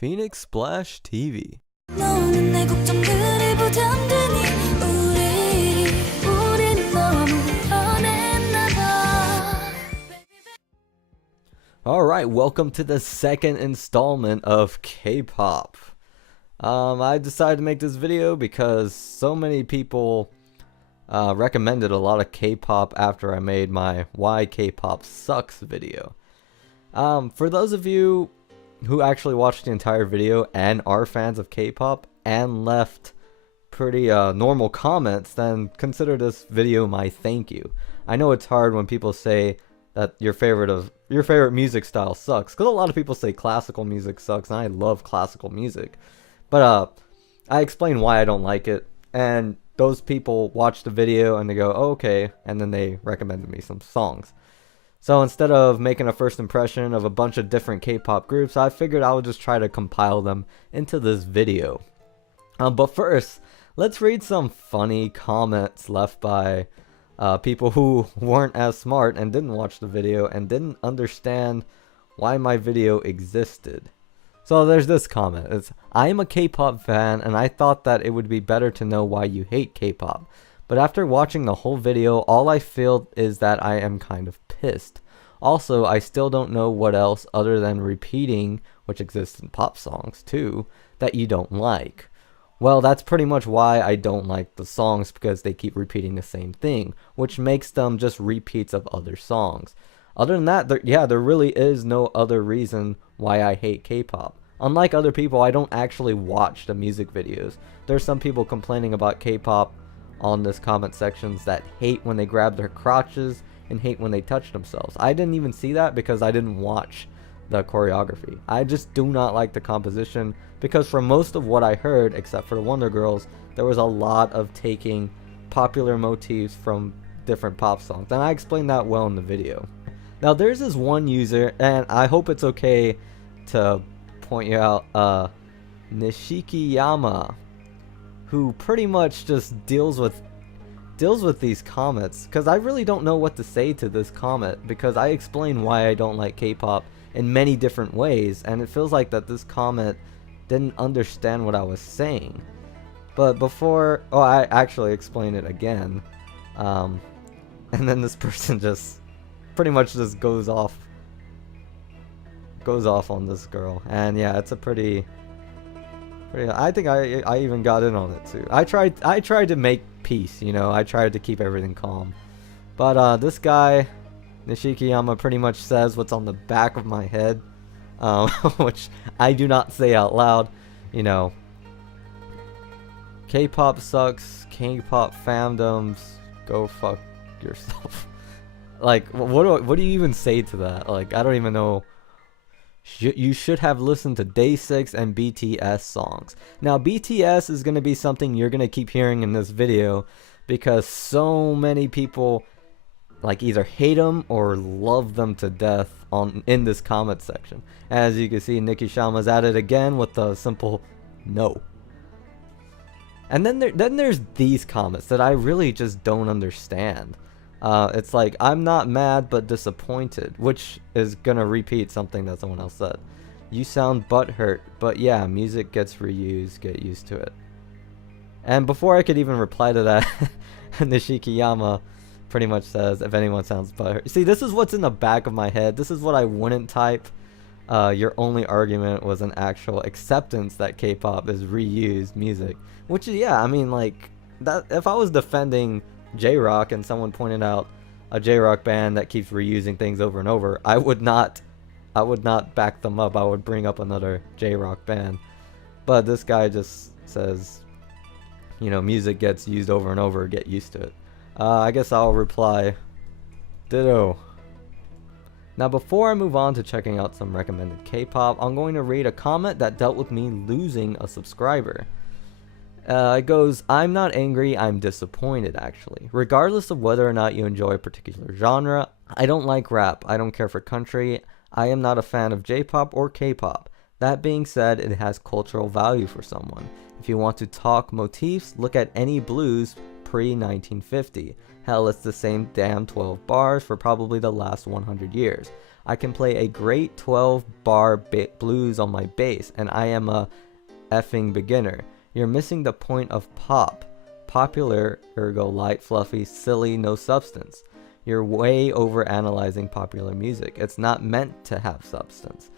Phoenix Splash TV. 너는 내 걱정들이 부담되니 우린 너무 변했나 봐. Alright, welcome to the second installment of K-pop. I decided to make this video because so many people recommended a lot of K-pop after I made my Why K-pop Sucks video. For those of you who actually watched the entire video and are fans of K-pop and left pretty normal comments, then consider this video my thank you. I know it's hard when people say that your favorite music style sucks, because a lot of people say classical music sucks, and I love classical music. But I explain why I don't like it, and those people watch the video and they go, oh, okay, and then they recommended me some songs. So instead of making a first impression of a bunch of different K-pop groups, I figured I would just try to compile them into this video. But first, let's read some funny comments left by people who weren't as smart and didn't watch the video and didn't understand why my video existed. So there's this comment. It's, I am a K-pop fan and I thought that it would be better to know why you hate K-pop. But after watching the whole video, all I feel is that I am kind of pissed. Also, I still don't know what else other than repeating, which exists in pop songs too, that you don't like. Well, that's pretty much why I don't like the songs, because they keep repeating the same thing, which makes them just repeats of other songs. Other than that, there really is no other reason why I hate K-pop. Unlike other people, I don't actually watch the music videos. There's some people complaining about K-pop on this comment sections that hate when they grab their crotches and hate when they touch themselves. I didn't even see that because I didn't watch the choreography. I just do not like the composition, because for most of what I heard, except for the Wonder Girls, there was a lot of taking popular motifs from different pop songs, and I explained that well in the video. Now there's this one user, and I hope it's okay to point you out, Nishikiyama, who pretty much just deals with these comments, because I really don't know what to say to this comment, because I explain why I don't like K-pop in many different ways, and it feels like that this comment didn't understand what I was saying. But before, I actually explain it again, and then this person just pretty much just goes off on this girl, and yeah, it's a pretty I think I even got in on it too. I tried to make peace, you know. I tried to keep everything calm. But this guy Nishikiyama pretty much says what's on the back of my head, which I do not say out loud. You know, K-pop sucks. K-pop fandoms, go fuck yourself. Like, what do you even say to that? Like, I don't even know. You should have listened to Day 6 and BTS songs. Now, BTS is going to be something you're going to keep hearing in this video, because so many people like either hate them or love them to death in this comment section. As you can see, Nikki Shama's at it again with the simple no. And then there's these comments that I really just don't understand. It's like, I'm not mad but disappointed, which is gonna repeat something that someone else said. You sound butthurt, but yeah, music gets reused, get used to it. And before I could even reply to that, Nishikiyama pretty much says, if anyone sounds butthurt. See, this is what's in the back of my head. This is what I wouldn't type. Your only argument was an actual acceptance that K-pop is reused music. Which, yeah, I mean, like, that if I was defending J-Rock and someone pointed out a J-Rock band that keeps reusing things over and over, I would not back them up. I would bring up another J-Rock band. But this guy just says, you know, music gets used over and over, get used to it. I guess I'll reply, ditto. Now before I move on to checking out some recommended K-pop, I'm going to read a comment that dealt with me losing a subscriber. It goes, I'm not angry, I'm disappointed actually. Regardless of whether or not you enjoy a particular genre, I don't like rap, I don't care for country, I am not a fan of J-pop or K-pop. That being said, it has cultural value for someone. If you want to talk motifs, look at any blues pre-1950. Hell, it's the same damn 12 bars for probably the last 100 years. I can play a great 12-bar blues on my bass, and I am a effing beginner. You're missing the point of pop. Popular, ergo light, fluffy, silly, no substance. You're way over analyzing popular music. It's not meant to have substance.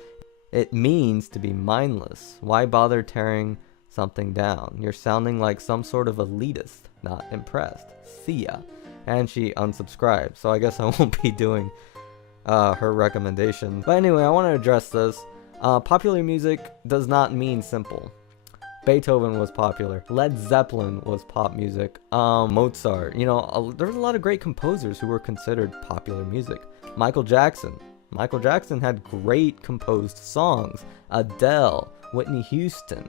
It means to be mindless. Why bother tearing something down? You're sounding like some sort of elitist. Not impressed. See ya. And she unsubscribed, so I guess I won't be doing her recommendation. But anyway, I want to address this. Popular music does not mean simple. Beethoven was popular. Led Zeppelin was pop music. Mozart. You know, there was a lot of great composers who were considered popular music. Michael Jackson. Michael Jackson had great composed songs. Adele. Whitney Houston.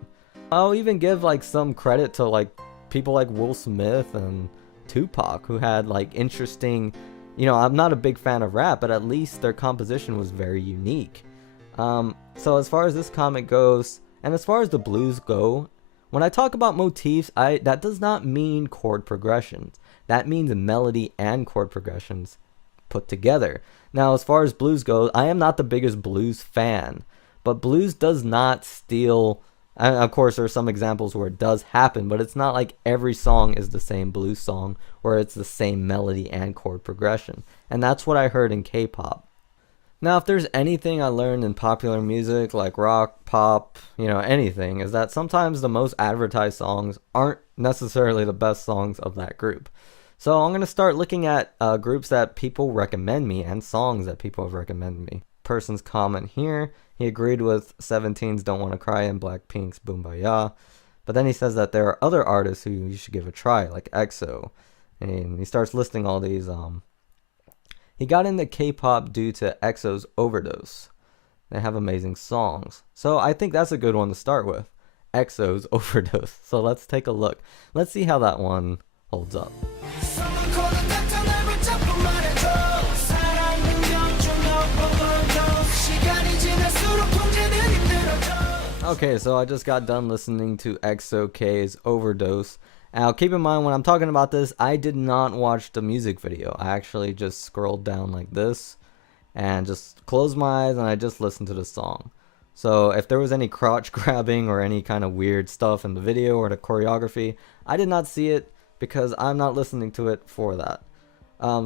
I'll even give like some credit to like people like Will Smith and Tupac who had like interesting, you know, I'm not a big fan of rap, but at least their composition was very unique. So as far as this comment goes, and as far as the blues go, when I talk about motifs, that does not mean chord progressions. That means melody and chord progressions put together. Now, as far as blues goes, I am not the biggest blues fan, but blues does not steal. And of course, there are some examples where it does happen, but it's not like every song is the same blues song where it's the same melody and chord progression. And that's what I heard in K-pop. Now, if there's anything I learned in popular music, like rock, pop, you know, anything, is that sometimes the most advertised songs aren't necessarily the best songs of that group. So I'm going to start looking at groups that people recommend me and songs that people have recommended me. Person's comment here, he agreed with 17's Don't Wanna Cry and Blackpink's Boombayah. But then he says that there are other artists who you should give a try, like EXO. And he starts listing all these. He got into K-pop due to EXO's Overdose. They have amazing songs. So I think that's a good one to start with. EXO's Overdose. So let's take a look. Let's see how that one holds up. Okay, so I just got done listening to Exo-K's Overdose. Now, keep in mind, when I'm talking about this, I did not watch the music video. I actually just scrolled down like this and just closed my eyes and I just listened to the song. So if there was any crotch grabbing or any kind of weird stuff in the video or the choreography, I did not see it because I'm not listening to it for that.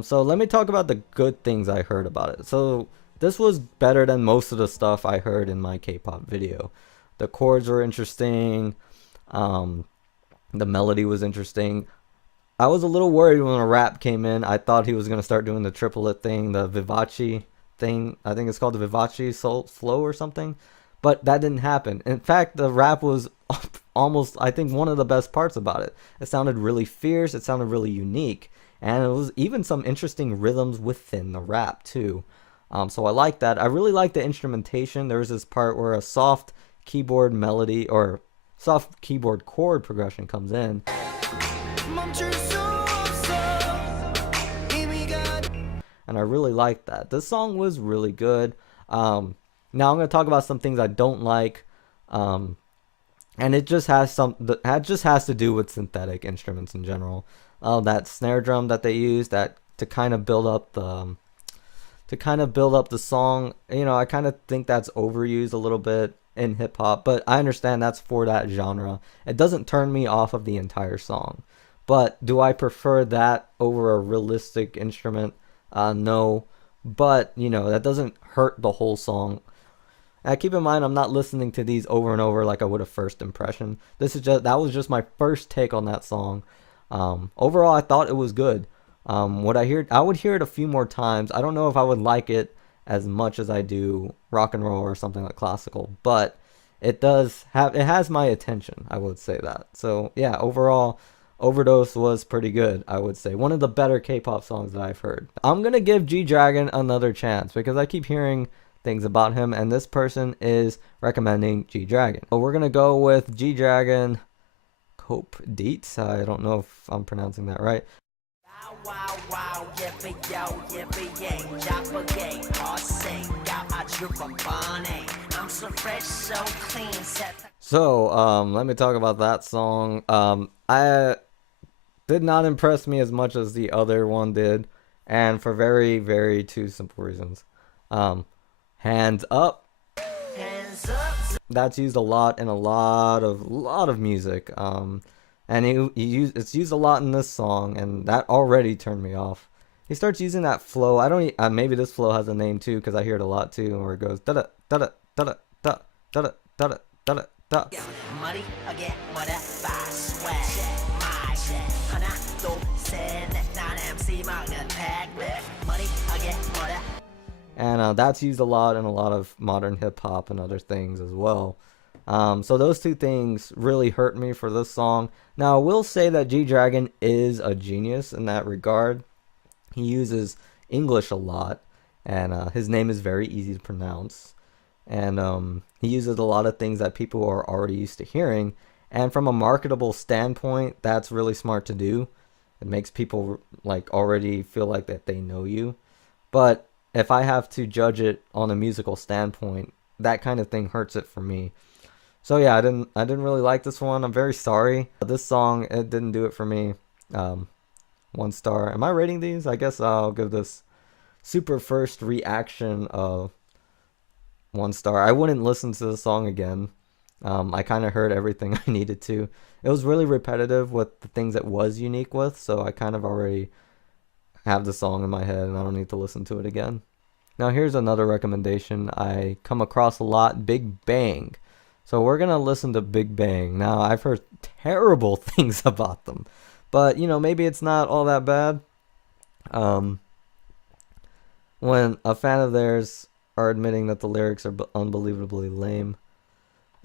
So let me talk about the good things I heard about it. So this was better than most of the stuff I heard in my K-pop video. The chords were interesting. The melody was interesting. I was a little worried when a rap came in. I thought he was going to start doing the triplet thing, the Vivace thing. I think it's called the Vivace flow or something. But that didn't happen. In fact, the rap was almost, I think, one of the best parts about it. It sounded really fierce. It sounded really unique. And it was even some interesting rhythms within the rap, too. So I like that. I really like the instrumentation. There was this part where a soft keyboard melody or soft keyboard chord progression comes in. And I really like that. This song was really good. Now I'm going to talk about some things I don't like. And it just has to do with synthetic instruments in general. That snare drum that they use to kind of build up the song. You know, I kind of think that's overused a little bit in hip hop, but I understand that's for that genre. It doesn't turn me off of the entire song. But do I prefer that over a realistic instrument? No. But, you know, that doesn't hurt the whole song. And keep in mind, I'm not listening to these over and over like I would a first impression. That was just my first take on that song. Overall, I thought it was good. I would hear it a few more times. I don't know if I would like it as much as I do rock and roll or something like classical, but it has my attention, I would say that. So yeah, overall, Overdose was pretty good, I would say. One of the better K-pop songs that I've heard. I'm gonna give Gdragon another chance because I keep hearing things about him, and this person is recommending Gdragon. So we're gonna go with Gdragon Cope Deets. I don't know if I'm pronouncing that right. So let me talk about that song. I did not impress me as much as the other one did, and for very, very two simple reasons. Hands Up. That's used a lot in a lot of music. And it's used a lot in this song, and that already turned me off. He starts using that flow. I don't maybe this flow has a name too, because I hear it a lot too, where it goes da da da da da da da da da da da da. And that's used a lot in a lot of modern hip hop and other things as well. So those two things really hurt me for this song. Now I will say that Gdragon is a genius in that regard. He uses English a lot, and his name is very easy to pronounce. And he uses a lot of things that people are already used to hearing. And from a marketable standpoint, that's really smart to do. It makes people like already feel like that they know you. But if I have to judge it on a musical standpoint, that kind of thing hurts it for me. So yeah, I didn't really like this one. I'm very sorry. This song, it didn't do it for me. 1 star. Am I rating these? I guess I'll give this super first reaction of 1 star. I wouldn't listen to the song again. I kind of heard everything I needed to. It was really repetitive with the things it was unique with, so I kind of already have the song in my head and I don't need to listen to it again. Now here's another recommendation I come across a lot, BigBang. So we're going to listen to BigBang. Now I've heard terrible things about them, but you know, maybe it's not all that bad. When a fan of theirs are admitting that the lyrics are unbelievably lame.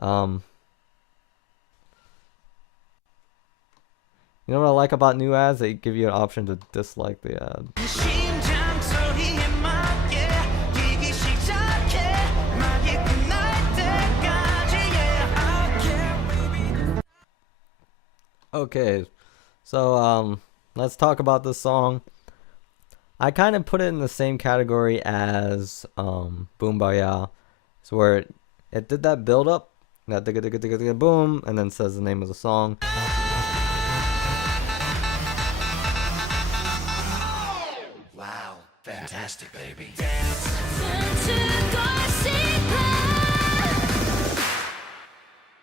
You know what I like about new ads? They give you an option to dislike the ad. Okay, so let's talk about this song. I kind of put it in the same category as Boom Baya. It's where it did that build up, that digga digga digga digga boom, and then says the name of the song. Wow, fantastic, baby.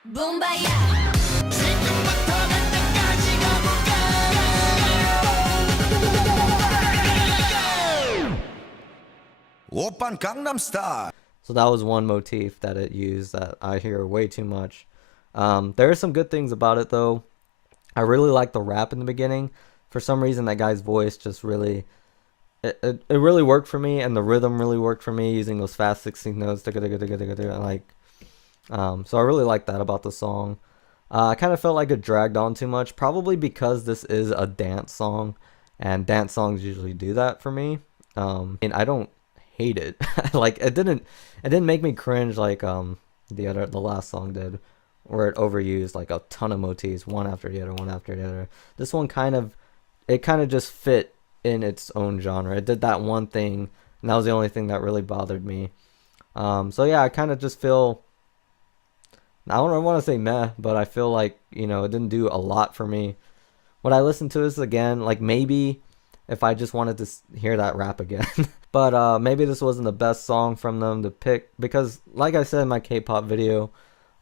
Boom Baya. Oppan Gangnam Style. So that was one motif that it used that I hear way too much. There are some good things about it though. I really like the rap in the beginning. For some reason that guy's voice just really it really worked for me, and the rhythm really worked for me using those fast 16 notes. Like so I really like that about the song. I kind of felt like it dragged on too much, probably because this is a dance song, and dance songs usually do that for me. And I don't hate it. Like it didn't make me cringe like the last song did, where it overused like a ton of motifs, one after the other. This one kind of just fit in its own genre. It did that one thing, and that was the only thing that really bothered me. So yeah, I kind of just feel, I don't want to say meh, but I feel like, you know, it didn't do a lot for me. Would I listen to this again? Like maybe if I just wanted to hear that rap again. But maybe this wasn't the best song from them to pick, because like I said in my K-pop video,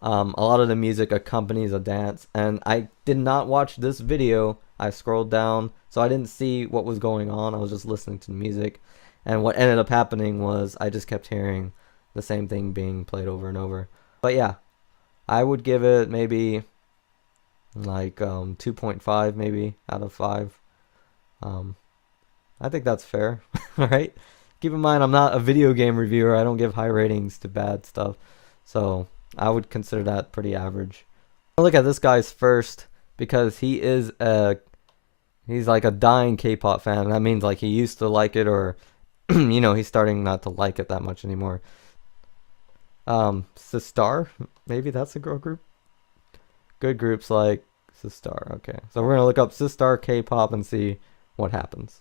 a lot of the music accompanies a dance, and I did not watch this video. I scrolled down, so I didn't see what was going on. I was just listening to the music, and what ended up happening was I just kept hearing the same thing being played over and over. But yeah, I would give it maybe like 2.5 maybe out of 5. I think that's fair. Right? Keep in mind, I'm not a video game reviewer. I don't give high ratings to bad stuff, so I would consider that pretty average. I'll look at this guy's first, because he's like a dying K-pop fan. That means like he used to like it, or you know, he's starting not to like it that much anymore. Sistar, maybe that's a girl group. Good groups like Sistar. Okay, so we're gonna look up Sistar K-pop and see what happens.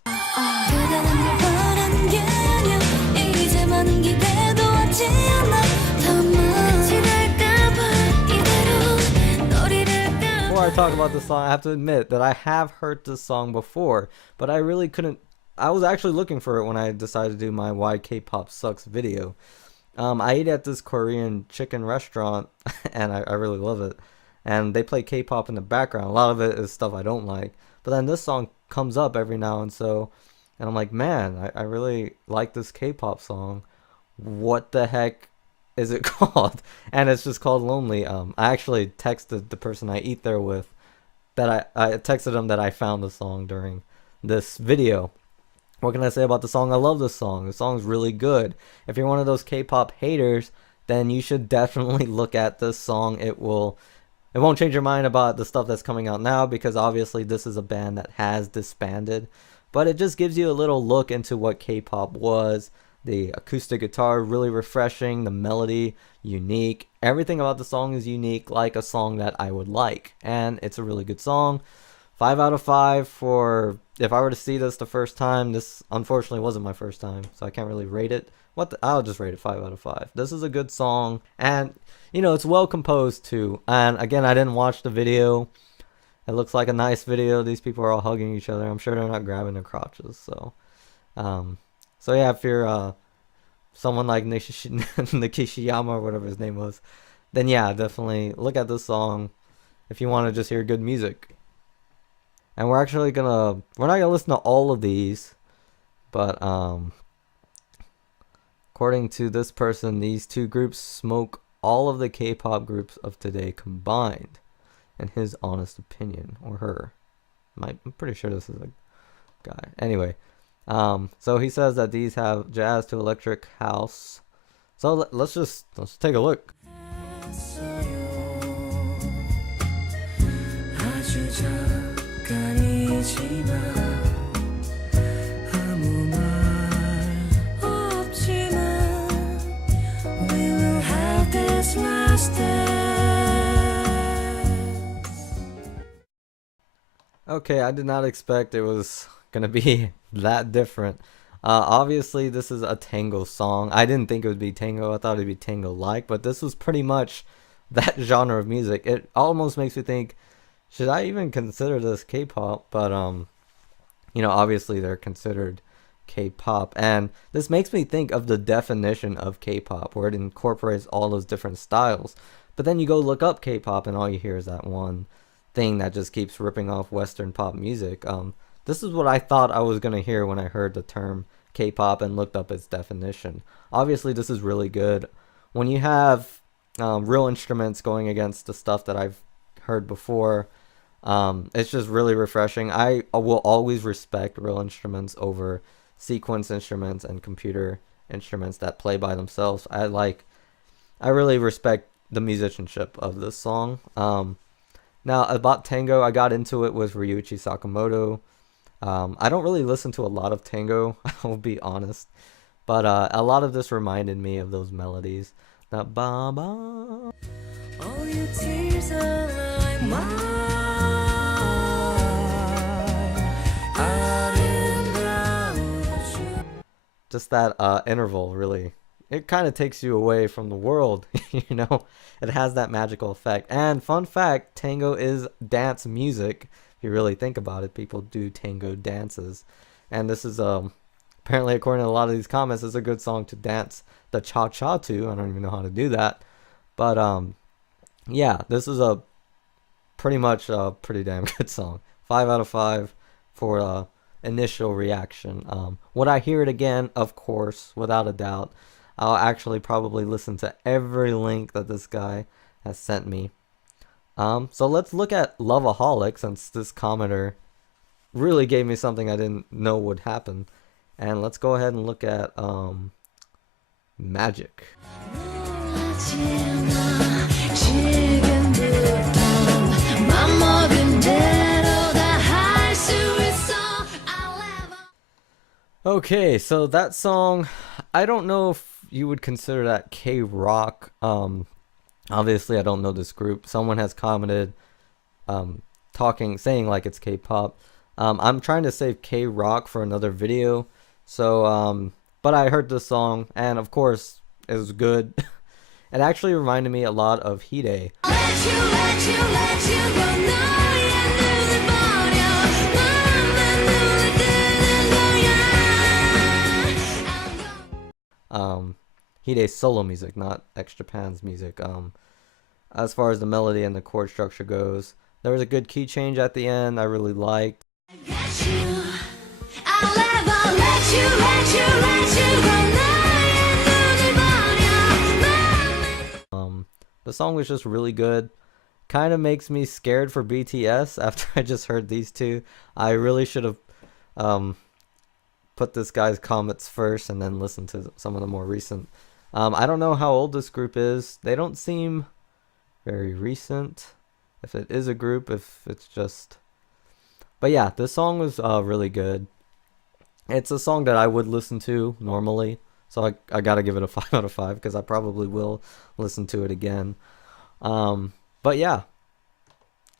Before I talk about this song, I have to admit that I have heard this song before, but I really couldn't. I was actually looking for it when I decided to do my Why K-Pop Sucks video. I eat at this Korean chicken restaurant, and I really love it. And they play K-pop in the background. A lot of it is stuff I don't like. But then this song comes up every now and so, and I'm like, man, I really like this K-pop song. What the heck is it called? And it's just called Lonely. I actually texted the person I eat there with that I texted them that I found the song during this video. What can I say about the song? I love this song. The song's really good. If you're one of those K-pop haters, then you should definitely look at this song. It won't change your mind about the stuff that's coming out now, because obviously this is a band that has disbanded, but it just gives you a little look into what K-pop was. The acoustic guitar really refreshing, the melody unique, everything about the song is unique, like a song that I would like, and it's a really good song. 5 out of 5 for if I were to see this the first time. This unfortunately wasn't my first time, so I can't really rate it. I'll just rate it 5 out of 5. This is a good song, and you know, it's well composed too. And again, I didn't watch the video. It looks like a nice video. These people are all hugging each other. I'm sure they're not grabbing their crotches. So yeah, if you're someone like Nikishiyama or whatever his name was, then yeah, definitely look at this song if you want to just hear good music. And we're not gonna listen to all of these, but according to this person, these two groups smoke all of the K-pop groups of today combined, in his honest opinion, or her. I'm pretty sure this is a guy. Anyway, so he says that these have jazz to electric house. So let's take a look. Okay, I did not expect it was gonna be that different. Obviously, this is a tango song. I didn't think it would be tango. I thought it'd be tango-like, but this was pretty much that genre of music. It almost makes me think, should I even consider this K-pop? But you know, obviously they're considered K-pop, and this makes me think of the definition of K-pop, where it incorporates all those different styles. But then you go look up K-pop, and all you hear is that one thing that just keeps ripping off Western pop music. This is what I thought I was gonna hear when I heard the term K-pop and looked up its definition. Obviously, this is really good. When you have real instruments going against the stuff that I've heard before, it's just really refreshing. I will always respect real instruments over sequence instruments and computer instruments that play by themselves. I really respect the musicianship of this song. Now about tango, I got into it with Ryuichi Sakamoto. I don't really listen to a lot of tango, I'll be honest, but a lot of this reminded me of those melodies. That ba ba. All your tears are like mine. Just that interval, really, it kind of takes you away from the world. You know, it has that magical effect. And fun fact, tango is dance music. If you really think about it, people do tango dances, and this is apparently, according to a lot of these comments, is a good song to dance the cha-cha to. I don't even know how to do that, but yeah, this is a pretty damn good song. 5 out of 5 for initial reaction. Would I hear it again? Of course, without a doubt. I'll actually probably listen to every link that this guy has sent me. So let's look at Loveholic, since this commenter really gave me something I didn't know would happen. And let's go ahead and look at Magic. Okay, so that song, I don't know if you would consider that K-rock. Obviously I don't know this group. Someone has commented saying like it's K-pop. I'm trying to save K-rock for another video. So but I heard this song, and of course it was good. It actually reminded me a lot of Hide. Hide's solo music, not X Japan's music. As far as the melody and the chord structure goes, there was a good key change at the end I really liked. The song was just really good. Kind of makes me scared for BTS after I just heard these two. I really should have put this guy's comments first and then listened to some of the more recent. I don't know how old this group is. They don't seem very recent. If it is a group, if it's just... But yeah, this song was really good. It's a song that I would listen to normally. So I gotta give it a 5 out of 5 because I probably will listen to it again. But yeah,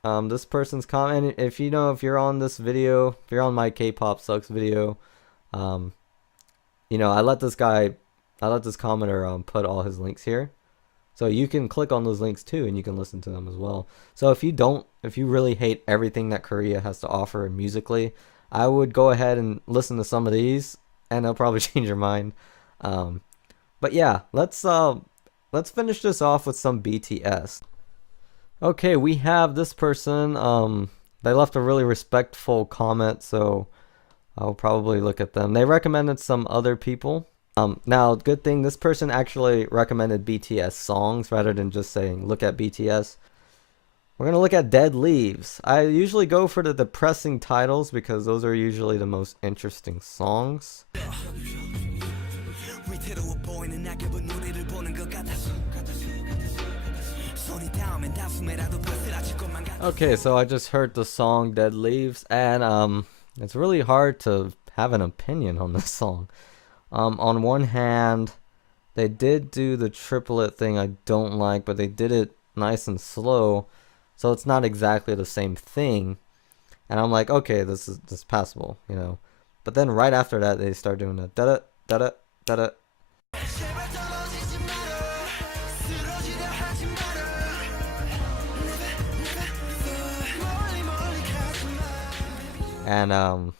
this person's comment. If you're on this video, if you're on my K-pop sucks video, I let this commenter put all his links here, so you can click on those links too, and you can listen to them as well. So if you really hate everything that Korea has to offer musically, I would go ahead and listen to some of these, and they'll probably change your mind. But yeah, let's finish this off with some BTS. Okay, we have this person. They left a really respectful comment, so I'll probably look at them. They recommended some other people. Now, good thing this person actually recommended BTS songs rather than just saying look at BTS. We're gonna look at Dead Leaves. I usually go for the depressing titles because those are usually the most interesting songs. Okay, so I just heard the song Dead Leaves, and it's really hard to have an opinion on this song. On one hand, they did do the triplet thing I don't like, but they did it nice and slow, so it's not exactly the same thing. And I'm like, okay, this is passable, But then right after that, they start doing the da da da da da. And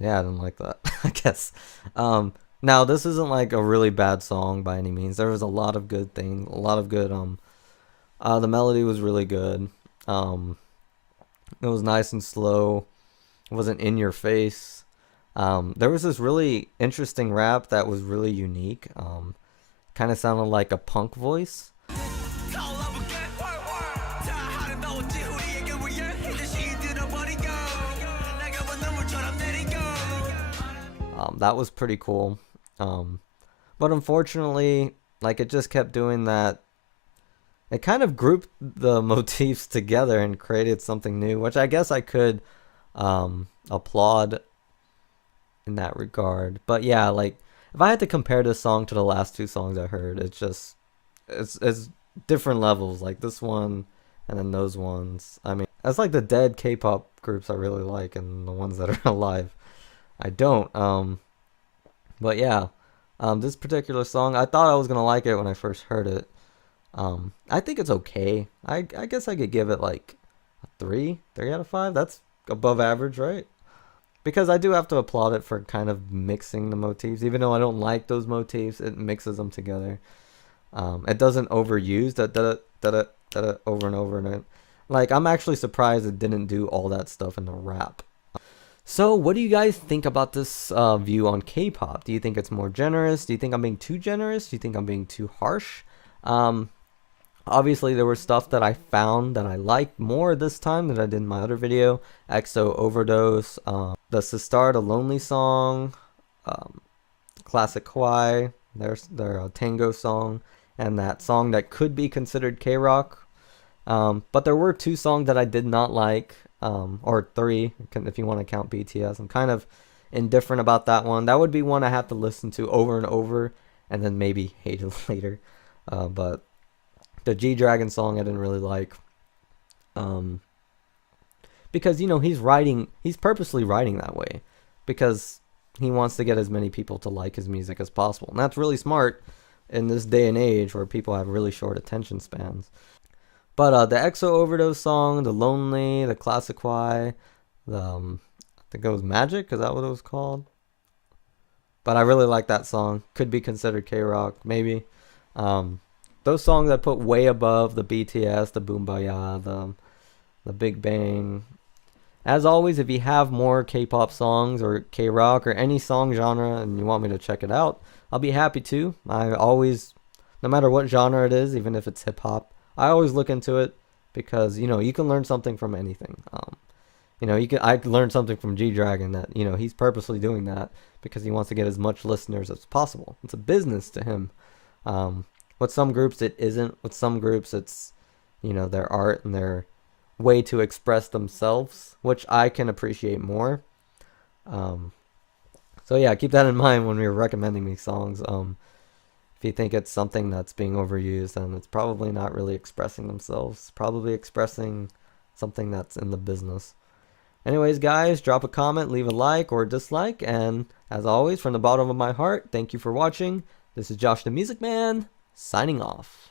yeah, I didn't like that. I guess. Now this isn't like a really bad song by any means. There was a lot of good things, a lot of good. The melody was really good. It was nice and slow. It wasn't in your face. There was this really interesting rap that was really unique. Kind of sounded like a punk voice. That was pretty cool. But unfortunately, like, it just kept doing that. It kind of grouped the motifs together and created something new, which I guess I could applaud in that regard. But yeah, like, if I had to compare this song to the last two songs I heard, it's different levels, like this one and then those ones. I mean, that's like the dead K-pop groups I really like, and the ones that are alive I don't. But yeah, this particular song, I thought I was gonna like it when I first heard it. I think it's okay. I guess I could give it like a 3 out of 5. That's above average, right? Because I do have to applaud it for kind of mixing the motifs. Even though I don't like those motifs, it mixes them together. It doesn't overuse that da-da over and over and like, I'm actually surprised it didn't do all that stuff in the rap. So what do you guys think about this view on K-pop? Do you think it's more generous? Do you think I'm being too generous? Do you think I'm being too harsh? Obviously there was stuff that I found that I liked more this time than I did in my other video. EXO Overdose, the Sistar, the Lonely song, Clazziquai, their tango song, and that song that could be considered K-rock. But there were 2 songs that I did not like, or 3 if you want to count BTS. I'm kind of indifferent about that one. That would be one I have to listen to over and over and then maybe hate it later. But the Gdragon song I didn't really like, because he's purposely writing that way because he wants to get as many people to like his music as possible, and that's really smart in this day and age where people have really short attention spans. But the EXO Overdose song, the Lonely, the Clazziquai, I think it was Magic, is that what it was called? but I really like that song. Could be considered K-rock, maybe. Those songs I put way above the BTS, the Boombaya, the Big Bang. As always, if you have more K-pop songs or K-rock or any song genre and you want me to check it out, I'll be happy to. I always, no matter what genre it is, even if it's hip-hop, I always look into it because, you can learn something from anything. I learned something from Gdragon that, he's purposely doing that because he wants to get as much listeners as possible. It's a business to him. With some groups, it isn't. With some groups, it's, their art and their way to express themselves, which I can appreciate more. So yeah, keep that in mind when we're recommending these songs. If you think it's something that's being overused, then it's probably not really expressing themselves. Probably expressing something that's in the business. Anyways, guys, drop a comment, leave a like or a dislike, and as always, from the bottom of my heart, thank you for watching. This is Josh the Music Man, signing off.